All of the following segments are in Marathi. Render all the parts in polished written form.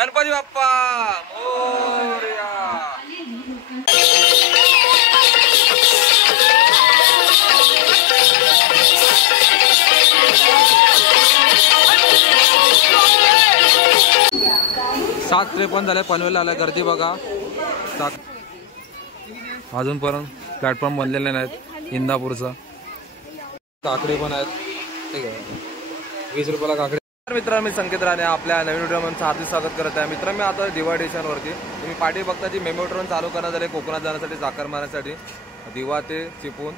गणपती बाप्पा मोरया। सात 53 झाले, पनवेलला आलाय, गर्दी बघा। अजूनपर्यंत प्लॅटफॉर्म बनलेले नाहीत। इंदापूरचा काकडी पण आहेत, ठीक आहे, 20 रुपयाला काकडी। मित्रांनो, मी संकेत राणे आपल्या नवीन व्हिडिओमध्ये हार्दिक स्वागत करत आहे। मित्रांनो, मी आता दिवा स्टेशनवरती, तुम्ही पाठी बघता जी मेमो ट्रेन चालू करण्यात आली कोकणात जाण्यासाठी, चाकरमान्यासाठी, दिवा ते चिपळूण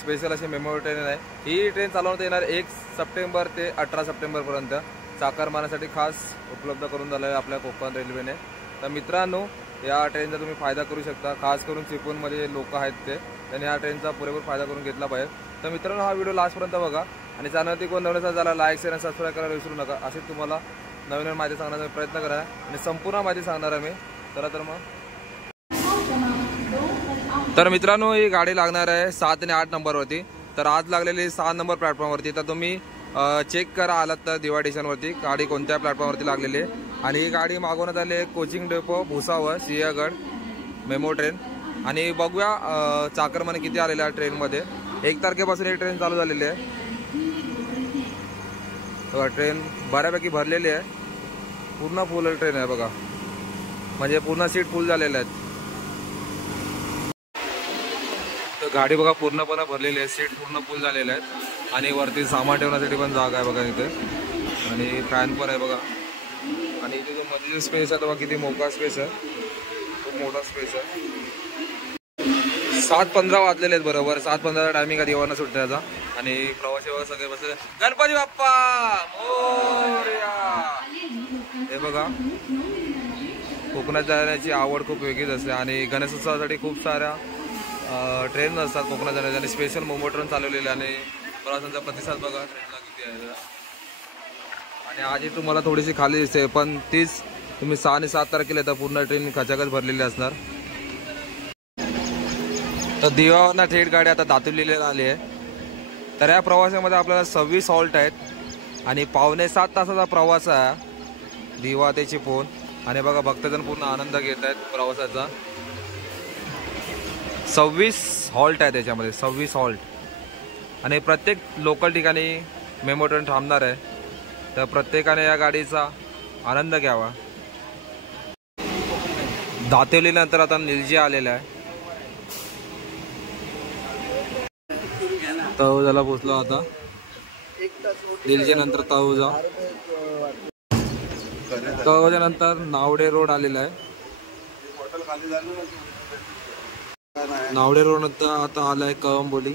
स्पेशल अशी मेमो ट्रेन आहे। ही ट्रेन चालवण्यात येणार 1 सप्टेंबर ते 18 सप्टेंबरपर्यंत, चाकरमान्यासाठी खास उपलब्ध करून दिलं आहे आपल्या कोकण रेल्वेने। तर मित्रांनो, या ट्रेनचा तुम्ही फायदा करू शकता, खास करून चिपळूणमध्ये लोक आहेत त्यांनी या ट्रेनचा पुरेपूर फायदा करून घेतला पाहिजे। तर मित्रांनो, हा व्हिडिओ लास्टपर्यंत बघा आणि चॅनलवरती कोण नवीन असेल त्याला लाईक शेअर आणि सबस्क्राईब करायला विसरू नका। असे तुम्हाला नवीन नवीन माहिती सांगण्याचा प्रयत्न करा आणि संपूर्ण माहिती सांगणार आहे मी। तर मग मित्रांनो, ही गाडी लागणार आहे 7 आणि 8 नंबरवरती। तर आज लागलेली 6 नंबर प्लॅटफॉर्मवरती। तर तुम्ही चेक करा आलात तर दिवा स्टेशनवरती गाडी कोणत्या प्लॅटफॉर्मवरती लागलेली आहे। आणि ही गाडी मागवण्यात आली आहे coaching depot Bhusawal Sinhagad MEMU train. आणि बघूया चाकरमाने किती आलेल्या आहे ट्रेनमध्ये। 1 तारखेपासून ही ट्रेन चालू झालेली आहे। बघा, ट्रेन बऱ्यापैकी भरलेली आहे, पूर्ण फुल ट्रेन आहे बघा, म्हणजे पूर्ण सीट फुल झालेले आहेत। तर गाडी बघा पूर्णपणे भरलेली आहे, सीट पूर्ण फुल झालेले आहेत आणि वरती सामान ठेवण्यासाठी पण जागा आहे बघा इथे, आणि फॅन पण आहे बघा। आणि इथे जो मध्ये स्पेस आहे तेव्हा किती मोठा स्पेस आहे, खूप मोठा स्पेस आहे। 7:15 वाजलेले आहेत बरोबर, 7:15चा टायमिंग आहे दिवाना सुटण्याचा। आणि प्रवासी वगैरे सगळे बसले, गणपती बाप्पा मोरया। हे बघा, कोकणात जाण्याची आवड खूप वेगळीच असते आणि गणेशोत्सवासाठी खूप साऱ्या ट्रेन असतात कोकणात जाण्याच्या, आणि स्पेशल मोमो ट्रेन चालवलेले आणि प्रवासांचा प्रतिसाद बघा ट्रेनला किती आहे। आणि आजही तुम्हाला थोडीशी खाली दिसते, पण तीच तुम्ही 6 आणि 7 तारखेला तर पूर्ण ट्रेन खचाखच भरलेली असणार। तर दिवावरनं थेट गाडी आता दातुलीला आली आहे। तर या प्रवासामध्ये आपल्याला 26 हॉल्ट आहेत आणि 6.25 तासाचा प्रवास आहे दिवा ते चिपळूण। आणि बघा, भक्तजन पूर्ण आनंद घेत आहेत प्रवासाचा। 26 हॉल्ट आहे त्याच्यामध्ये, 26 हॉल्ट, आणि प्रत्येक लोकल ठिकाणी मेमो ट्रेन थांबणार आहे। तर प्रत्येकाने या गाडीचा आनंद घ्यावा। दातेलीनंतर आता निलजी आलेला आहे, तळोजाला पोचलो आता। निलजी नंतर तळोजा नंतर नावडे रोड आलेला आहे। नावडे रोड नंतर आता आलाय कळंबोली।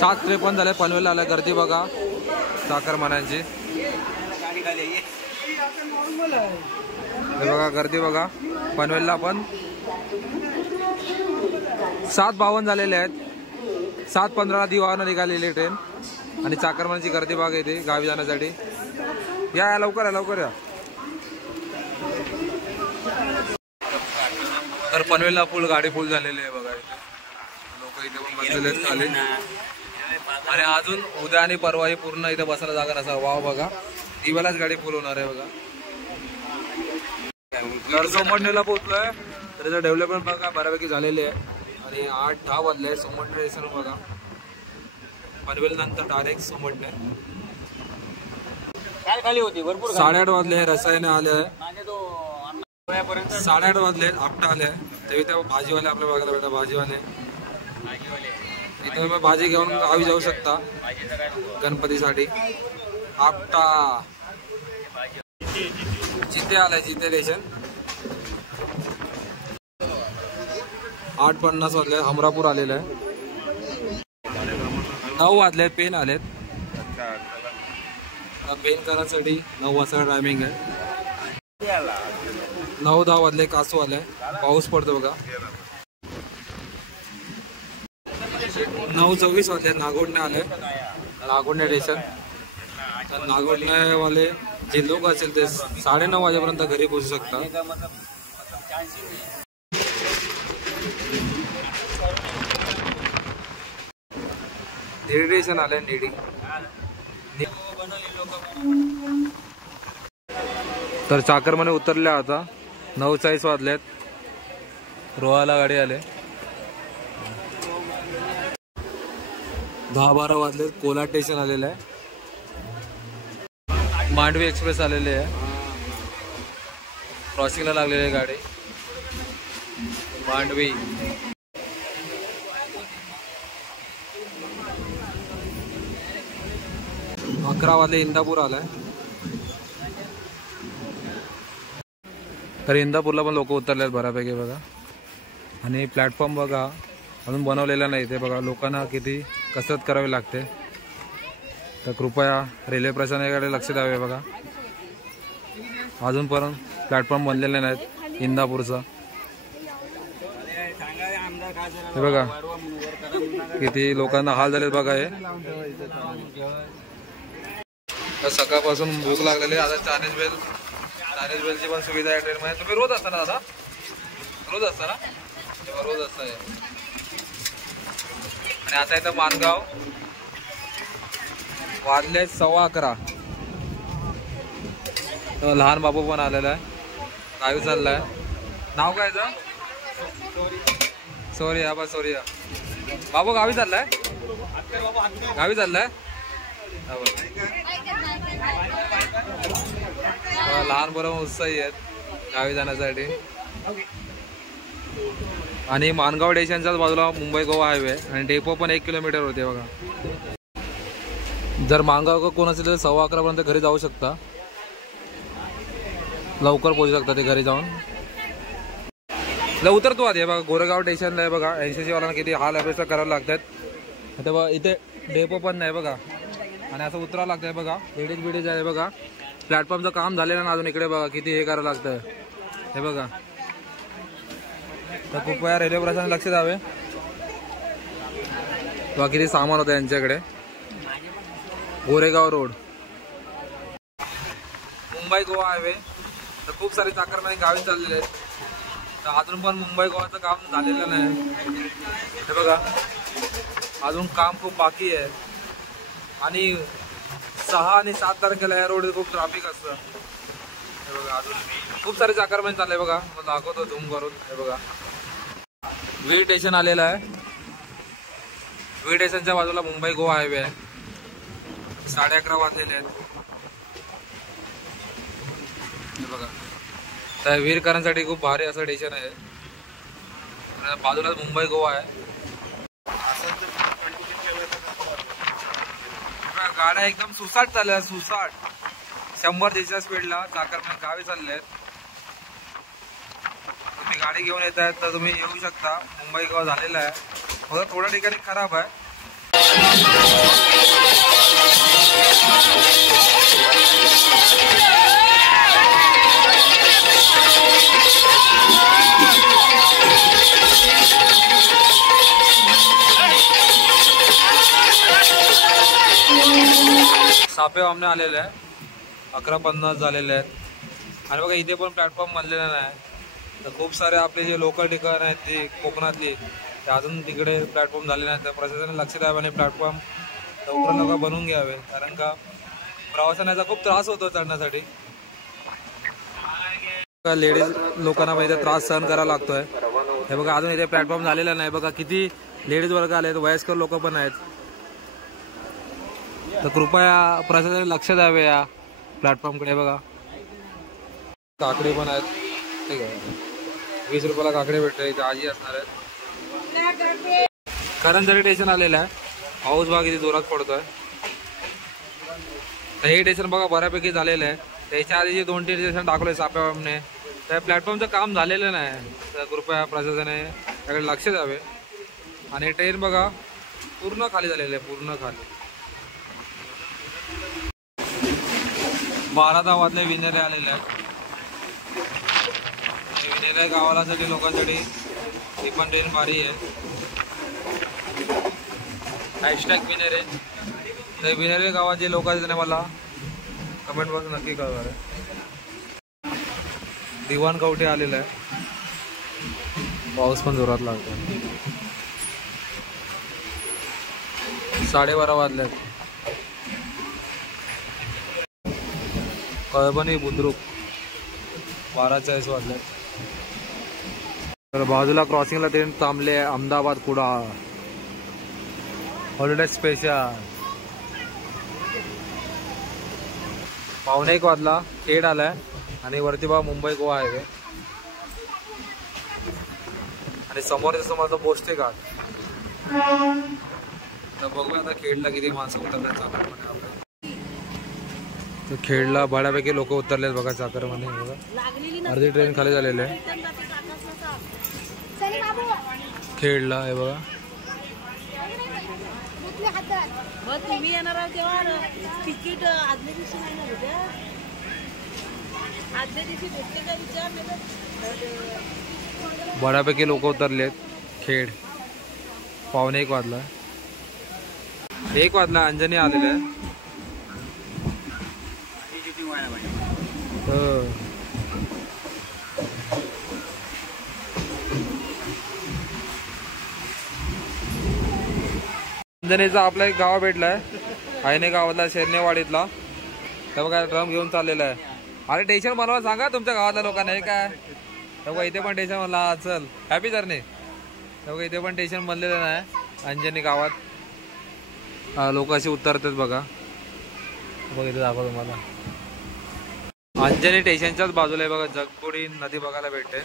7:53 झाले, पनवेलला आलाय, गर्दी बघा चाकरमान्यांची। हे बघा गर्दी बघा, पनवेलला पण 7:52 झालेले आहेत। 7:15ला दिवानं निघालेली ट्रेन आणि चाकरमान्यांची गर्दी बघा इथे गावी जाण्यासाठी। या लवकर या, लवकर या। तर पनवेलला गाडी फुल झालेली आहे बघा, इथे लोक इथे पण बसलेले आहेत खाली। आणि अजून उद्या आणि परवा ही पूर्ण इथे बसायला जागा नसणार। वाव बघा, दिवालाच गाडी फुल होणार आहे बघा। तर सोमवारला पोहोचलोय, तर त्याचं डेव्हलपमेंट बघा बऱ्यापैकी झालेली आहे। आणि 8-10 वाजले सोमवार स्टेशन बघा, पनवेल नंतर डायरेक्ट सोमवार खाली होती भरपूर। 8:30 वाजले, रसायने आले, 8:30 वाजले, आपटा आले। तेव्हा त्या भाजीवाले आपल्या बघायला भेटा, भाजीवाले इथे तुम्ही भाजी घेऊन गावी जाऊ शकता गणपतीसाठी। आपटा जिथे आलाय, जिथे रेशन 8:50 वाजले, हमरापूर आलेलं आहे। 9 वाजले, पेन आलेत, पेन करायसाठी 9 वाजता टायमिंग आहे। 9-10 वाजले, कासू आलाय, पाऊस पडतो बघा। 9:24 वाजले, नागोडणे आले, नागोडणे स्टेशन। तर नागोडणे वाले जे लोक असेल ते 9:30 वाजेपर्यंत घरी पोहोचू शकतात। निडी स्टेशन आले, निडी तर चाकरमाने उतरल्या आता 9:40 वाजलेत. रोहाला गाडी आले. 10-12 वाजलेत. कोलाड स्टेशन आलेलं आहे. मांडवी एक्सप्रेस आलेली आहे. क्रॉसिंगला लागलेली आहे गाडी मांडवी. 11 वाजले. इंदापूर आलाय. तर इंदापूरला पण लोक उतरले बऱ्यापैकी बघा. आणि प्लॅटफॉर्म बघा अजून बनवलेला नाही. ते बघा लोकांना किती कसरत करावी लागते. तर कृपया रेल्वे प्रशासनाकडे लक्ष द्यावे बघा. अजूनपर्यंत प्लॅटफॉर्म बनलेले नाहीत इंदापूरचा. हे बघा किती लोकांना हाल झालेत बघा. हे सकाळपासून भूक लागलेली. आता चायनीज बेलची पण सुविधा आहे ट्रेन मध्ये. तुम्ही रोज असता ना दादा? रोज असता ना? तेव्हा रोज असता. आणि आता इथं मानगाव वाजले 11:15. लहान बाबू पण आलेला आहे. गावी चाललाय. नाव काय आहे? सोरिया. बा सोरिया बाबू गावी चाललाय. गावी चाललाय. लहान बरोबर उत्साही आहेत गावी जाण्यासाठी. आणि मानगाव स्टेशनच्याच बाजूला मुंबई गोवा हायवे आणि डेपो पण 1 किलोमीटर होते बघा. जर मानगाव कोण असेल तर 11:15 पर्यंत घरी जाऊ शकता. लवकर पोहोचू शकता ते घरी जाऊन. उतरतो आधी बघा. गोरेगाव स्टेशनला आहे बघा. 80 वाल्यांना किती हाल अपेक्षा करावं लागतात. तेव्हा इथे डेपो पण नाही बघा. आणि असं उतरावं लागतंय बघा. लेडीज आहे बघा. प्लॅटफॉर्मचं काम झालेलं ना अजून. इकडे बघा किती हे करावं लागतं. हे बघा. तर कृपया रेल्वे प्रशासन लक्ष द्यावे. तेव्हा किती सामान होतं यांच्याकडे. Goregaon road Mumbai Goa highway. तर खूप सारे चाकरमानी गावी चाललेले आहेत. तर अजून पण मुंबई गोवाचं काम झालेलं नाही. हे बघा अजून काम खूप बाकी आहे. आणि 6 आणि 7 तारखेला या रोड खूप ट्रॅफिक असतं. हे बघा अजून खूप सारे चाकरमानी चालले बघा. मग दाखवतो झूम करून. हे बघा वीर स्टेशन आलेलं आहे. वीर स्टेशनच्या बाजूला मुंबई गोवा हायवे आहे. 11:30 वाजलेले आहेत. हे बघा तर वीरकरांसाठी खूप भारी असं स्टेशन आहे. बाजूला मुंबई गोवा आहे. गाड्या एकदम सुसाट चालल्या. सुसाट 100 स्पीडला चाकरमानी गावी चालले आहेत. तुम्ही गाडी घेऊन येत आहेत तर तुम्ही येऊ शकता. मुंबई गोवा झालेला आहे. फक्त थोड्या ठिकाणी खराब आहे. सापे आमने आलेले आहे. 11:50 झालेले आहेत. आणि बघा इथे पण प्लॅटफॉर्म बनलेला नाही. तर खूप सारे आपले जे लोकल ठिकाण आहेत ती कोकणातली ते अजून तिकडे प्लॅटफॉर्म झाले नाहीत. तर प्रशासनाने लक्ष द्यावे आणि प्लॅटफॉर्म लवकर बनवून घ्यावे. कारण का प्रवाशांना याचा खूप त्रास होतो चढण्यासाठी. लेडीज लोकांना पाहिजे त्रास सहन करावा लागतोय. हे बघा अजून इथे प्लॅटफॉर्म झालेला नाही. बघा किती लेडीज वर्ग आले आहेत. वयस्कर लोक पण आहेत. तर कृपया प्रशासनाने लक्ष द्यावे या प्लॅटफॉर्मकडे. बघा काकडे पण आहेत. ठीक आहे 20 रुपयाला काकडे भेटते. इथे आजी असणार आहेत. करंजरी स्टेशन आलेलं आहे. पाऊस बघा किती जोरात पडतोय. तर हे स्टेशन बघा बऱ्यापैकी झालेलं आहे. त्याच्या आधी जे 2-3 स्टेशन दाखवले साप्याने त्या प्लॅटफॉर्मचं काम झालेलं नाही. तर कृपया प्रशासनाने त्याकडे लक्ष द्यावे. आणि ट्रेन बघा पूर्ण खाली झालेलं आहे. पूर्ण खाली. 12 वाजले. विनेरे आलेले आहेत. विनेरे गावासाठी लोकांसाठी ती पण ट्रेन भारी आहे. हॅशटॅग विनेरे. तर विनेरे गावात जे लोक आहेत मला कमेंट बॉक्स नक्की कळवा. दिवाण कवठे आलेला आहे. पाऊस पण जोरात लागतो. 12:30 वाजल्यात. परभणी बुद्रुक 12:40 वाजले. तर बाजूला क्रॉसिंगला ट्रेन थांबले अहमदाबाद कुडाळ हॉलिडे स्पेशल. 1:45 वाजला खेड आलाय आणि वरती बघा मुंबई गोवा हायवे आणि समोर समोर पोस्टे घाट. तर बघूया आता खेडला किती माणसं उतरतात चाकरमध्ये. तर खेडला बऱ्यापैकी लोक उतरलेत बघा चाकरमध्ये. बघा अर्धी ट्रेन खाली झालेली आहे खेडला. हे बघा तुम्ही येणार आहोत तेव्हा तिकीट आदल्या दिवशी नाही ना होत्या. आदल्या दिवशी भेटते का विचार. बऱ्यापैकी लोक उतरलेत खेड. 1:45 वाजला. 1 वाजला अंजनी आलेले आहे. अंजनीचा आपला एक गाव भेटलाय आयने गावातला शेरनेवाडीतला. तर बघा ड्रम घेऊन चाललेला आहे. अरे टेन्शन बनवा सांगा तुमच्या गावातल्या लोकांना. हे काय बघा इथे पण टेन्शन बनला. चल हॅपी जर्नी. बघा इथे पण टेन्शन बनलेलं नाही अंजनी गावात. लोक असे उतरतात बघा. बघा इथे दाखव तुम्हाला. अंजनी स्टेशनच्याच बाजूला आहे बघा जगबुडी नदी बघायला भेटते.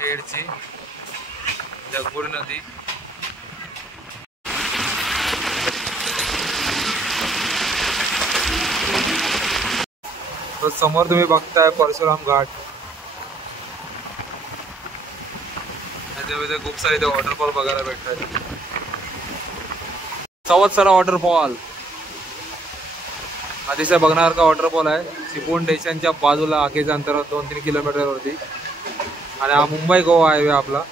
खेडची जगबुडी नदी. तर समोर तुम्ही बघताय परशुराम घाट. खूप सारे इथे वॉटरफॉल बघायला भेटतात. सवत्सरा वॉटरफॉल अतिशय बघण्यासारखा वॉटरफॉल आहे. चिपळूण स्टेशनच्या बाजूला आखेच्या अंतरावर 2-3 किलोमीटर वरती. आणि हा मुंबई गोवा हायवे आपला.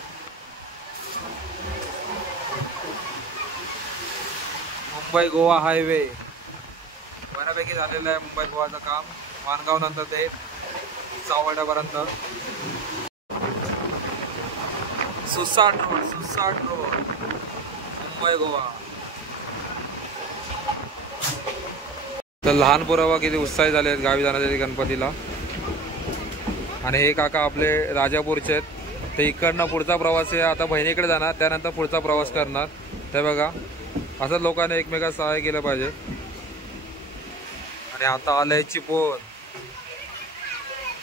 मुंबई गोवा हायवे बऱ्यापैकी झालेलं आहे मुंबई गोवाचं काम. माणगाव नंतर ते चावड्यापर्यंत. सुसाट रोड मुंबई गोवा. तर लहान पोरं किती उत्साही झाले आहेत गावी जाण्यासाठी गणपतीला. आणि हे काका आपले राजापूरचे आहेत. ते इकडनं पुढचा प्रवास आहे. आता बहिणीकडे जाणार त्यानंतर पुढचा प्रवास करणार. ते बघा असं लोकांनी एकमेकांना सहाय्य केलं पाहिजे. आणि आता आलंय चिपळूण.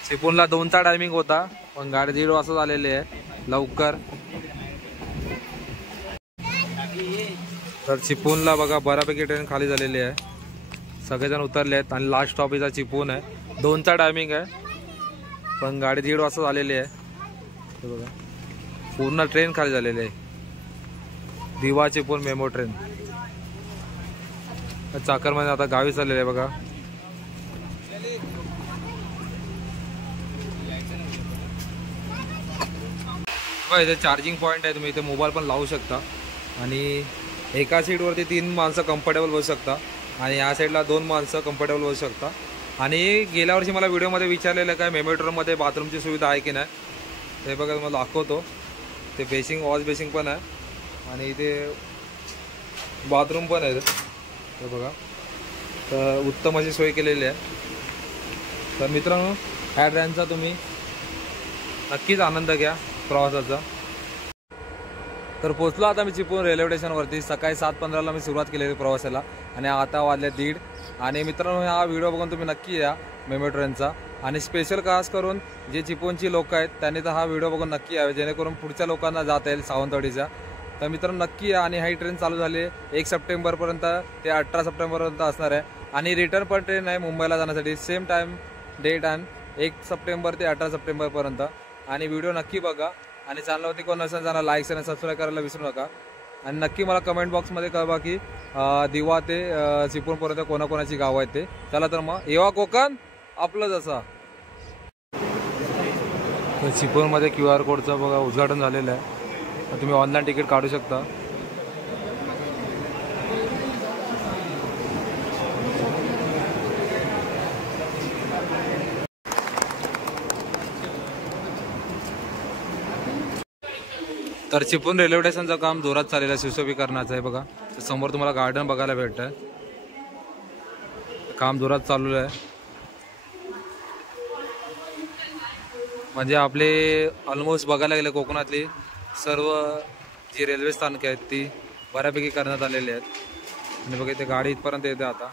चिपळूणला 2चा टायमिंग होता पण गाडी 1:30 वाजता झालेली आहे लवकर. तर चिपळूणला बघा बऱ्यापैकी ट्रेन खाली झालेली आहे. सगळेजण उतरले आहेत आणि लास्ट स्टॉप इथं चिपळूण आहे. 2चा टायमिंग आहे पण गाडी 1:30 वाजता झालेली आहे. हे बघा पूर्ण ट्रेन खाली झालेली आहे. दिवा चिपळूण मेमो ट्रेन. चाकरमध्ये आता गावी चाललेलं आहे बघा. इथे चार्जिंग पॉईंट आहे. तुम्ही इथे मोबाईल पण लावू शकता. आणि एका सीटवरती 3 माणसं कम्फर्टेबल बसू शकता आणि या साईडला 2 माणसं कम्फर्टेबल बसू शकता. आणि गेल्या वर्षी मला व्हिडिओमध्ये विचारलेलं काय मेमोट्रोमध्ये बाथरूमची सुविधा आहे की नाही. ते बघा मला दाखवतो. ते बेसिंग वॉश बेसिंग पण आहे आणि इथे बाथरूम पण आहे. ते बघा तर उत्तम अशी सोय केलेली आहे. तर मित्रांनो ह्या ट्रेनचा तुम्ही नक्कीच आनंद घ्या प्रवासाचा. तर पोचलो आता मी चिपळूण रेल्वे स्टेशनवरती. सकाळी 7:15ला मी सुरुवात केलेली प्रवासाला आणि आता वाजले 1:30. आणि मित्रांनो हा व्हिडिओ बघून तुम्ही नक्की या मेमो ट्रेनचा. आणि स्पेशल खास करून जे चिपळूणची लोक आहेत त्यांनी तर हा व्हिडिओ बघून नक्की यावे जेणेकरून पुढच्या लोकांना जाता येईल सावंतवाडीच्या. तर मित्रांनो नक्की या. आणि ही ट्रेन चालू झाली 1 सप्टेंबरपर्यंत ते 18 सप्टेंबरपर्यंत असणार आहे. आणि रिटर्न पण ट्रेन आहे मुंबईला जाण्यासाठी. सेम टाईम डेट आणि 1 सप्टेंबर ते 18 सप्टेंबरपर्यंत. आणि व्हिडिओ नक्की बघा. आणि चॅनलवरती कोण नसेल जाणार लाईक आणि सबस्क्राईब करायला विसरू नका. आणि नक्की मला कमेंट बॉक्समध्ये कळवा की दिवा ते चिपळूणपर्यंत कोणाकोणाची गावं आहेत ते. चला तर मग येवा कोकण आपलं जसा. तर चिपळूणमध्ये QR कोडचं बघा उद्घाटन झालेलं आहे. तुम्ही ऑनलाईन तिकीट काढू शकता. तर चिपळूण रेल्वे स्टेशनचं काम जोरात चाललेलं आहे सुशोभीकरणाचं आहे बघा. समोर तुम्हाला गार्डन बघायला भेटतं. काम जोरात चालू आहे. म्हणजे आपले ऑलमोस्ट बघायला गेले कोकणातली सर्व जी रेल्वे स्थानके आहेत ती बऱ्यापैकी करण्यात आलेली आहेत. आणि बघा इथे गाडी इथपर्यंत येते आता.